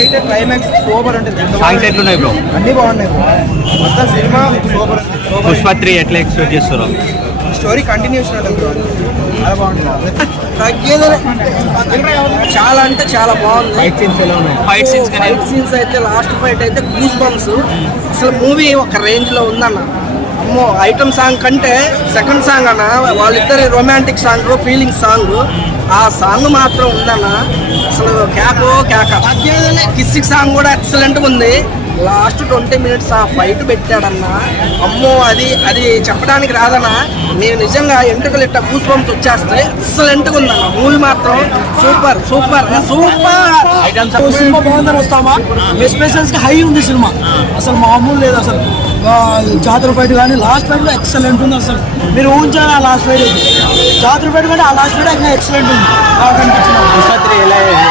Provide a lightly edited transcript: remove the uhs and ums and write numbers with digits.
అయితే climax super ఉంటుంది. Songs ఎట్లున్నాయి బ్రో? అన్ని బాగున్నాయి బ్రో. మొత్తం సినిమా సూపర్ ఉంది. పుష్ప 3 ఎట్లా ఎక్స్పెక్ట్ చేస్తారు? స్టోరీ కంటిన్యూషన్ ఉంటుంది బ్రో. చాలా బాగుంటుంది. చాలా అంటే చాలా బాగుంది. ఫైట్ సీన్స్ ఎలా ఉన్నాయి? ఫైట్ సీన్స్ అయితే లాస్ట్ ఫైట్ అయితే గూస్ బంప్స్. అసలు మూవీ ఒక రేంజ్ లో ఉందన్న. అమ్మో, ఐటమ్ సాంగ్ కంటే సెకండ్ సాంగ్ అన్న, వాళ్ళిద్దరి రొమాంటిక్ సాంగ్, ఫీలింగ్ సాంగ్, ఆ సాంగ్ మాత్రం ఉందన్న. అసలు కేక కిస్సిక్ సాంగ్ కూడా ఎక్సలెంట్ ఉంది. లాస్ట్ 20 minutes ఆ ఫైట్ పెట్టాడన్న. అమ్మో, అది చెప్పడానికి రాదన్న. నేను నిజంగా ఎంటుకలు ఇట్ట గూస్ బంప్స్ వచ్చేస్తే ఎక్సలెంట్గా ఉందన్న. మూవీ మాత్రం సూపర్ సూపర్ సూపర్. సినిమా బాగుందని వస్తామా, ఎక్స్ప్రెషన్స్ హై ఉంది సినిమా, అసలు మామూలు లేదు. అసలు జాతర ఫైట్ కానీ లాస్ట్ ఫైట్ లో ఎక్సలెంట్ ఉంది. అసలు మీరు ఊహించాలి ఆ లాస్ట్ ఫైట్ అయితే. జాతర ఫైట్ కానీ ఆ లాస్ట్ ఫైట్ ఇంకా ఎక్సలెంట్ ఉంది. నాకు అనిపించింది. పుష్ప 3 ఎలా